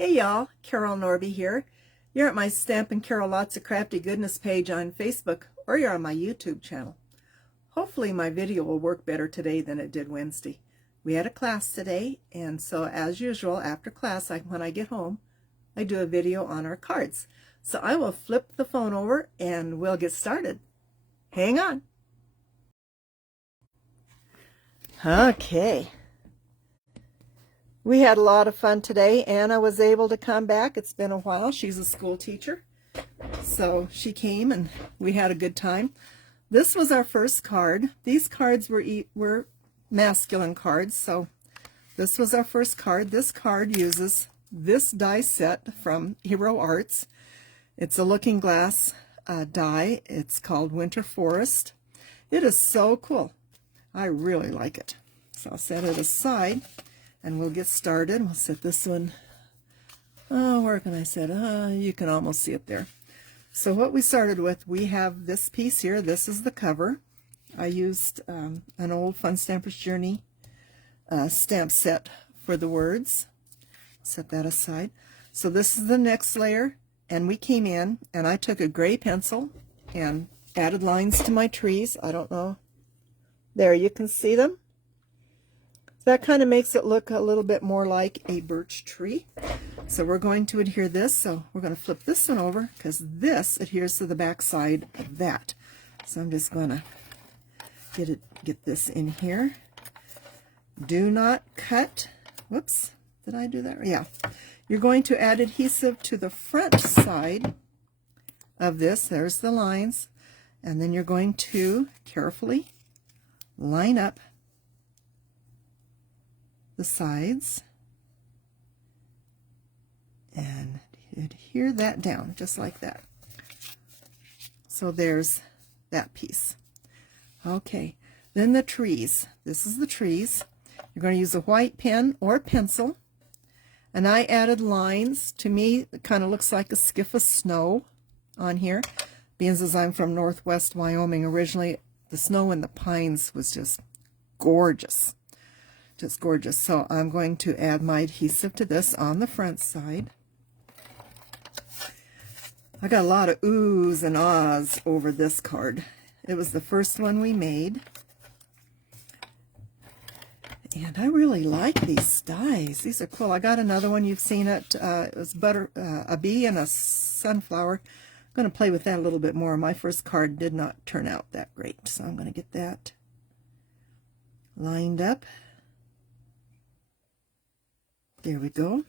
Hey y'all, Carol Norby here. You're at my Stampin' Carol Lots of Crafty Goodness page on Facebook, or you're on my YouTube channel. Hopefully my video will work better today than it did Wednesday. We had a class today, and so as usual, after class, when I get home, I do a video on our cards. So I will flip the phone over and we'll get started. Hang on. Okay. We had a lot of fun today. Anna was able to come back. It's been a while. She's a school teacher. So she came and we had a good time. This was our first card. These cards were masculine cards. So this was our first card. This card uses this die set from Hero Arts. It's a looking glass die. It's called Winter Forest. It is so cool. I really like it. So I'll set it aside. And we'll get started. We'll set this one, where can I set it? You can almost see it there. So what we started with, we have this piece here. This is the cover. I used an old Fun Stamper's Journey stamp set for the words. Set that aside. So this is the next layer, and we came in, and I took a gray pencil and added lines to my trees. I don't know. There, you can see them. That kind of makes it look a little bit more like a birch tree. So we're going to adhere this. So we're going to flip this one over because this adheres to the back side of that. So I'm just going to get this in here. Do not cut. Whoops, did I do that? Yeah. You're going to add adhesive to the front side of this. There's the lines. And then you're going to carefully line up the sides and adhere that down just like that. So there's that piece. Okay, then the trees. This is the trees. You're going to use a white pen or pencil, and I added lines. To me, it kind of looks like a skiff of snow on here. Being as I'm from Northwest Wyoming originally, the snow in the pines was just gorgeous. Just gorgeous. So I'm going to add my adhesive to this on the front side. I got a lot of oohs and ahs over this card. It was the first one we made. And I really like these dies. These are cool. I got another one. You've seen it. It was a bee and a sunflower. I'm going to play with that a little bit more. My first card did not turn out that great. So I'm going to get that lined up. There we go.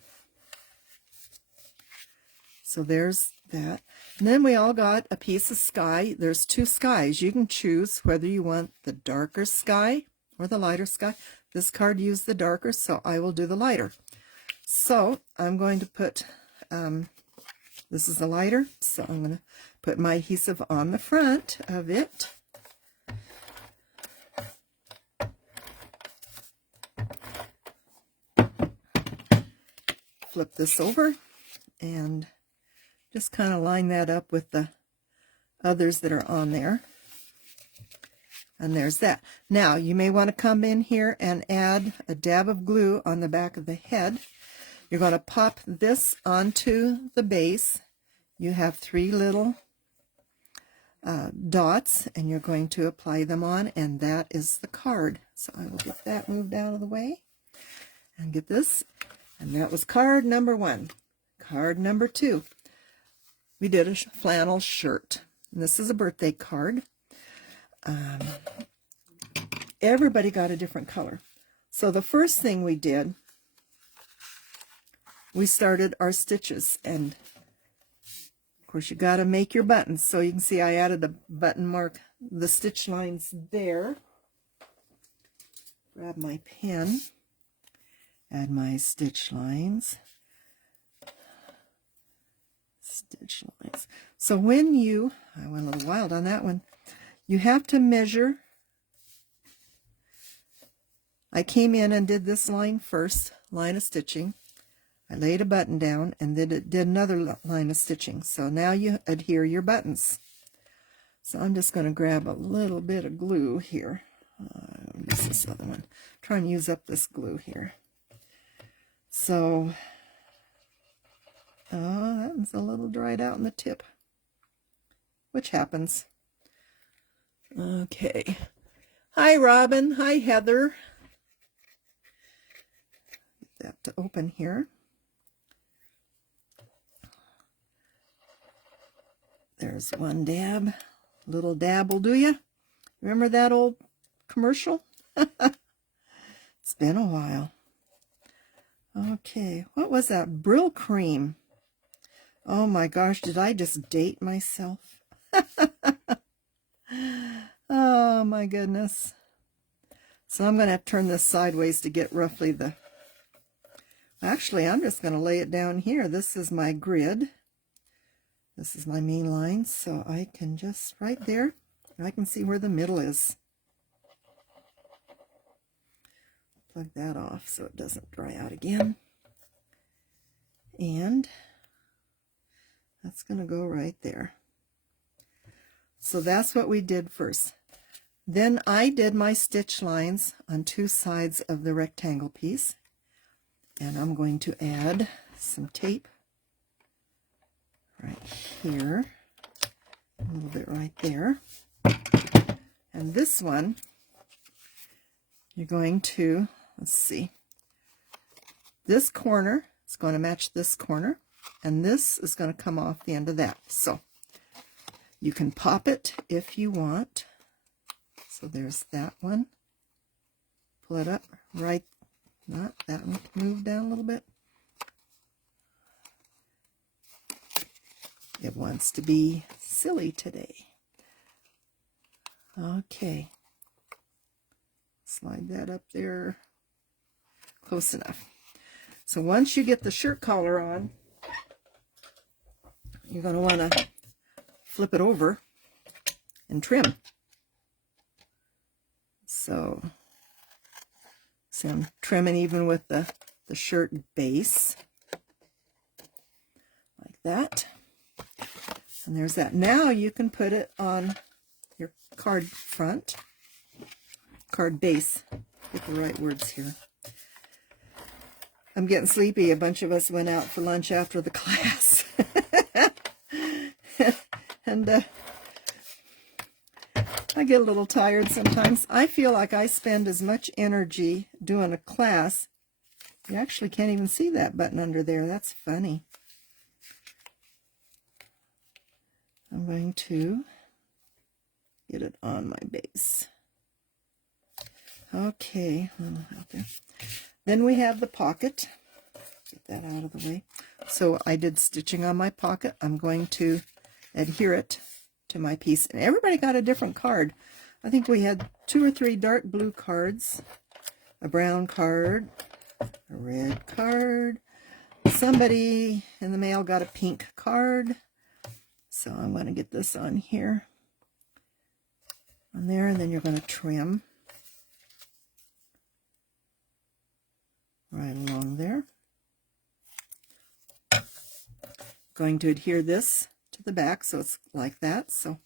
So there's that. And then we all got a piece of sky. There's two skies. You can choose whether you want the darker sky or the lighter sky. This card used the darker, so I will do the lighter. So I'm going to put, this is the lighter, so I'm going to put my adhesive on the front of it. Flip this over and just kind of line that up with the others that are on there. And there's that. Now, you may want to come in here and add a dab of glue on the back of the head. You're going to pop this onto the base. You have three little dots, and you're going to apply them on, and that is the card. So I will get that moved out of the way and get this. And that was card number 1. Card number 2. We did a flannel shirt. And this is a birthday card. Everybody got a different color. So the first thing we did, we started our stitches. And of course you got to make your buttons. So you can see I added a button mark, the stitch lines there. Grab my pen. Add my stitch lines. Stitch lines. So when you, I went a little wild on that one, you have to measure. I came in and did this line first, line of stitching. I laid a button down and then it did another line of stitching. So now you adhere your buttons. So I'm just going to grab a little bit of glue here. Use this other one. Try and use up this glue here. So that one's a little dried out in the tip, which happens. Okay. Hi, Robin. Hi, Heather. Get that to open here. There's one dab. Little dab will do ya. Remember that old commercial? It's been a while. Okay, what was that? Brill cream. Oh my gosh, did I just date myself? Oh my goodness. So I'm going to have to turn this sideways to get roughly the... Actually, I'm just going to lay it down here. This is my grid. This is my main line, so I can just, right there, I can see where the middle is. Plug that off so it doesn't dry out again. And that's going to go right there. So that's what we did first. Then I did my stitch lines on two sides of the rectangle piece. And I'm going to add some tape right here, a little bit right there. And this one, you're going to, let's see, this corner is going to match this corner, and this is going to come off the end of that. So you can pop it if you want. So there's that one. Pull it up right, not that one, move down a little bit. It wants to be silly today. Okay. Slide that up there. Close enough. So once you get the shirt collar on, you're going to want to flip it over and trim. So I'm trimming even with the shirt base. Like that. And there's that. Now you can put it on your card front, card base. Get the right words here. I'm getting sleepy. A bunch of us went out for lunch after the class. And I get a little tired sometimes. I feel like I spend as much energy doing a class. You actually can't even see that button under there. That's funny. I'm going to get it on my base. Okay, out there. Then we have the pocket. Get that out of the way. So I did stitching on my pocket. I'm going to adhere it to my piece. And everybody got a different card. I think we had 2 or 3 dark blue cards, a brown card, a red card. Somebody in the mail got a pink card. So I'm going to get this on here, on there, and then you're going to trim right along there. Going to adhere this to the back so it's like that. So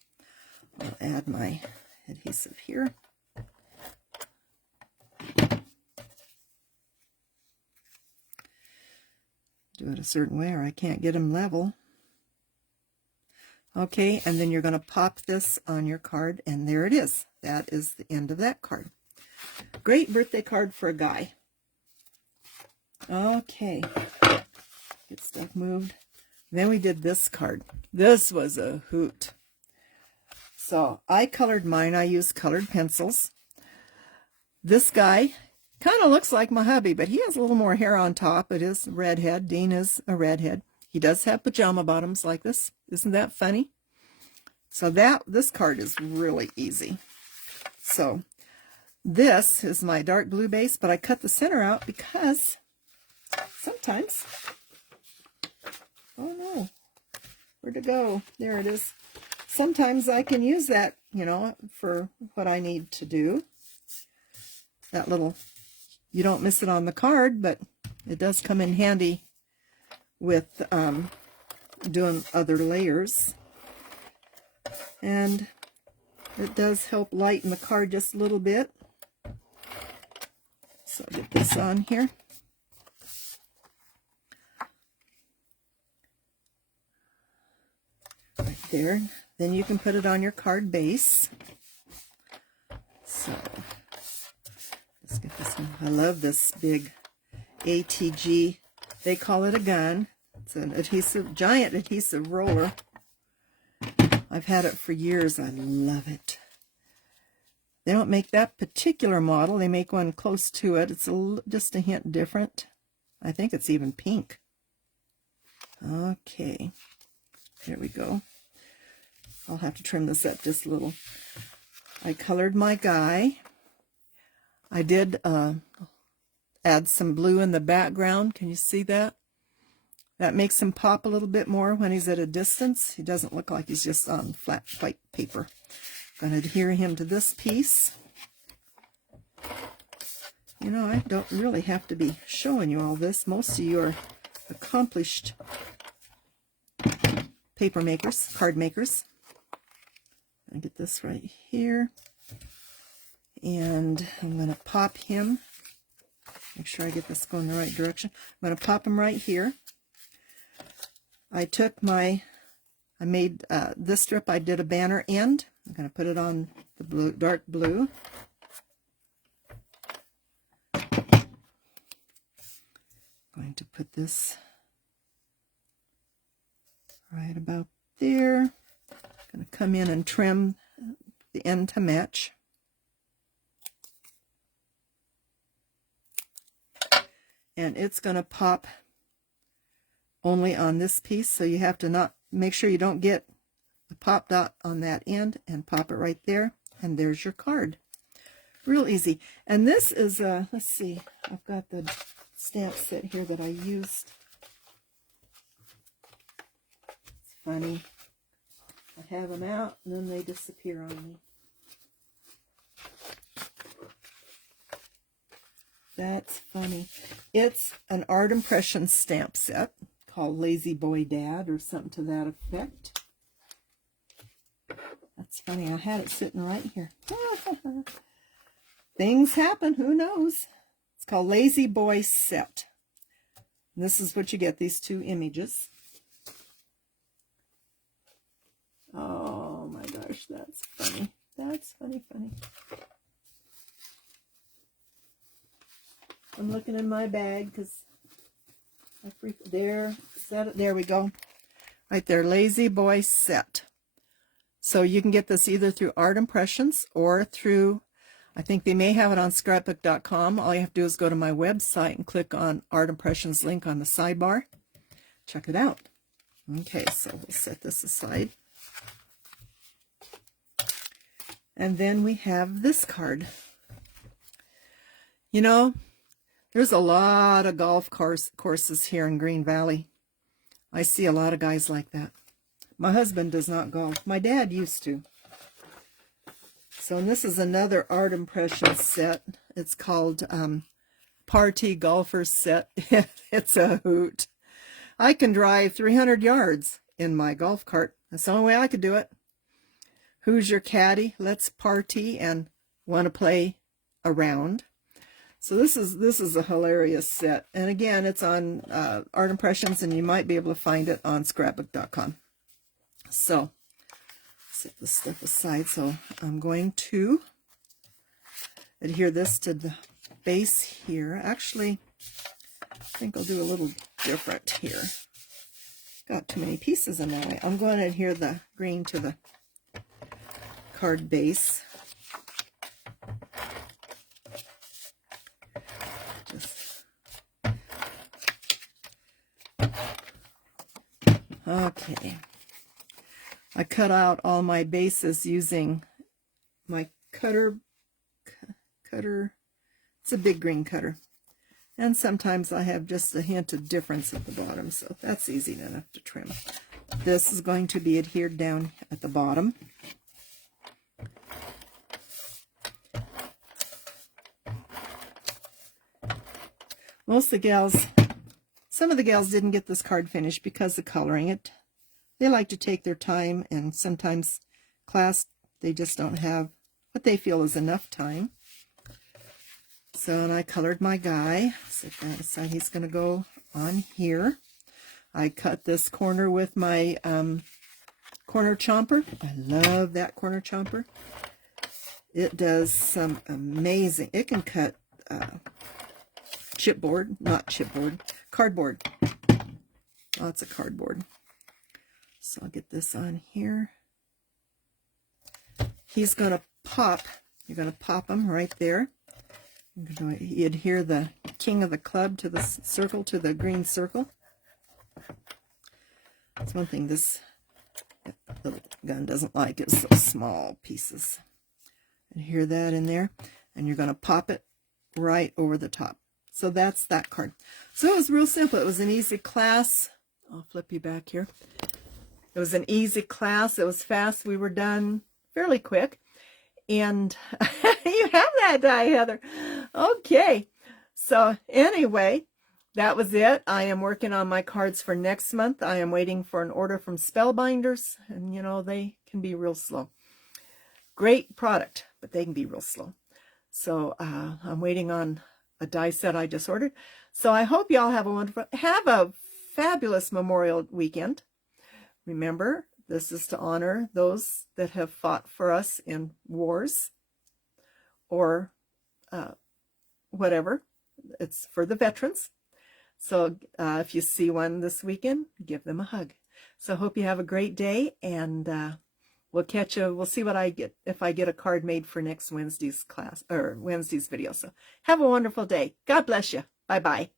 I'll add my adhesive here. Do it a certain way or I can't get them level. Okay, and then you're going to pop this on your card, and there it is. That is the end of that card. Great birthday card for a guy. Okay, get stuff moved. Then we did this card. This was a hoot. So I colored mine. I used colored pencils. This guy kind of looks like my hubby, but he has a little more hair on top. It is a redhead. Dean is a redhead. He does have pajama bottoms like this. Isn't that funny? So this card is really easy. So this is my dark blue base, but I cut the center out because sometimes, oh no, where'd it go? There it is. Sometimes I can use that, you know, for what I need to do. That little, you don't miss it on the card, but it does come in handy with doing other layers, and it does help lighten the card just a little bit. So I'll get this on here. there. Then you can put it on your card base. So let's get this one. I love this big ATG. They call it a gun. It's an adhesive, giant adhesive roller. I've had it for years. I love it. They don't make that particular model. They make one close to it. It's just a hint different. I think it's even pink. Okay, there we go. I'll have to trim this up just a little. I colored my guy. I did add some blue in the background. Can you see that? That makes him pop a little bit more when he's at a distance. He doesn't look like he's just on flat white paper. I'm going to adhere him to this piece. You know, I don't really have to be showing you all this. Most of you are accomplished paper makers, card makers. I get this right here. And I'm going to pop him. Make sure I get this going the right direction. I'm going to pop him right here. I made this strip, I did a banner end. I'm going to put it on the blue, dark blue. Going to put this right about there. Going to come in and trim the end to match. And it's going to pop only on this piece, so you have to make sure you don't get the pop dot on that end, and pop it right there, and there's your card. Real easy. And this is let's see, I've got the stamp set here that I used. It's funny, I have them out and then they disappear on me. That's funny. It's an art impression stamp set called Lazy Boy Dad or something to that effect. That's funny. I had it sitting right here. Things happen. Who knows? It's called Lazy Boy Set. And this is what you get, these two images. Oh my gosh, that's funny. That's funny. I'm looking in my bag because there we go. Right there, Lazy Boy Set. So you can get this either through Art Impressions or through, I think they may have it on scrapbook.com. All you have to do is go to my website and click on Art Impressions link on the sidebar. Check it out. Okay, so we'll set this aside. And then we have this card. You know, there's a lot of golf courses here in Green Valley. I see a lot of guys like that. My husband does not golf. My dad used to. So and this is another art impression set. It's called Party Golfers Set. It's a hoot. I can drive 300 yards in my golf cart. That's the only way I could do it. Who's your caddy? Let's party and want to play a round. So this is a hilarious set. And again, it's on Art Impressions, and you might be able to find it on scrapbook.com. So set this stuff aside. So I'm going to adhere this to the base here. Actually, I think I'll do a little different here. Got too many pieces in that way. I'm going to adhere the green to the card base. Okay. I cut out all my bases using my cutter. It's a big green cutter. And sometimes I have just a hint of difference at the bottom, so that's easy enough to trim. This is going to be adhered down at the bottom. Most of the gals, some of the gals didn't get this card finished because of coloring it. They like to take their time, and sometimes class, they just don't have what they feel is enough time. So, and I colored my guy. Set that aside. He's going to go on here. I cut this corner with my corner chomper. I love that corner chomper. It does some amazing, it can cut cardboard. Lots of cardboard. So I'll get this on here. He's going to pop. You're going to pop him right there. You adhere the king of the club to the circle, to the green circle. That's one thing this little gun doesn't like, is those small pieces. Adhere that in there, and you're going to pop it right over the top. So that's that card. So it was real simple. It was an easy class. I'll flip you back here. It was an easy class. It was fast. We were done fairly quick. And you have that die, Heather. Okay. So anyway, that was it. I am working on my cards for next month. I am waiting for an order from Spellbinders. And, you know, they can be real slow. Great product, but they can be real slow. So I'm waiting on a die set I just ordered. So I hope y'all have a fabulous Memorial weekend. Remember, this is to honor those that have fought for us in wars or whatever. It's for the veterans. So if you see one this weekend, give them a hug. So I hope you have a great day, and we'll catch you. We'll see what I get, if I get a card made for next Wednesday's class or Wednesday's video. So have a wonderful day. God bless you. Bye-bye.